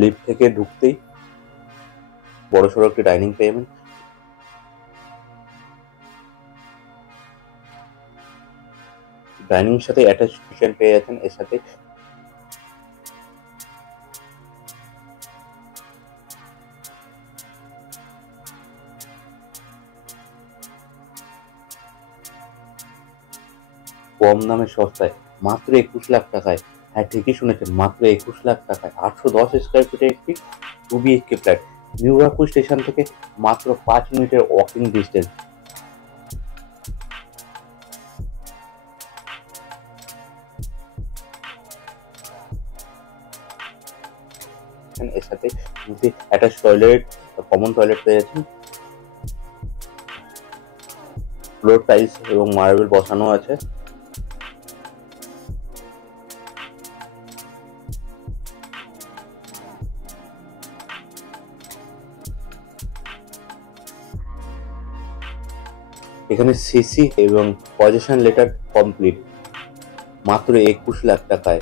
লিফট থেকে ঢুকতেই বড়সড় একটি ডাইনিং পেয়ে ডাইনিং এর সাথে অ্যাটাচ কিচেন পেয়ে যাচ্ছেন। এর সাথে কম দামে সস্তায় মাত্র ২১ লাখ টাকায়, হ্যাঁ ঠিকই শুনেছেন, মাত্র ২১ লাখ টাকায় ৮১০ স্কোয়ার ফিটের একটি 2 BHK ফ্ল্যাট নিউ ব্যারাকপুর স্টেশন থেকে মাত্র 5 মিনিটের ওয়াকিং ডিস্টেন্স। এর সাথে অ্যাটাচ টয়লেট, কমন টয়লেট পেয়ে যাচ্ছেন। ফ্লোর টাইলস এবং মার্বেল বসানো আছে। এখানে সিসি এবং পজেশন লেটার কমপ্লিট, মাত্র ২১ লাখ টাকায়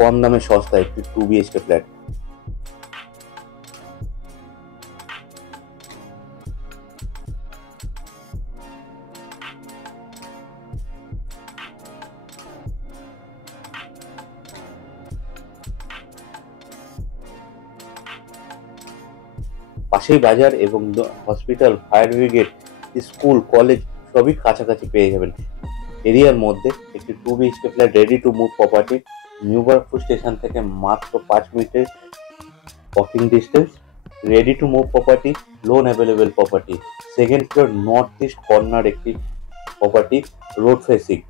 কম দামে সস্তা একটি 2 BHK ফ্ল্যাট। পাশেই বাজার এবং hospital, fire brigade, school, college সবই কাছাকাছি পেয়ে যাবেন। এরিয়ার মধ্যে একটি 2 BHK flat ready to move property new Barrackpore স্টেশন থেকে মাত্র 5 মিনিটের walking distance. Ready to move property, loan available property, second floor north east corner একটি প্রপার্টি, রোড ফেসিং।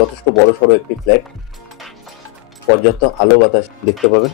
যথেষ্ট বড়সড় একটি ফ্ল্যাট, পর্যাপ্ত আলো বাতাস দেখতে পাবেন।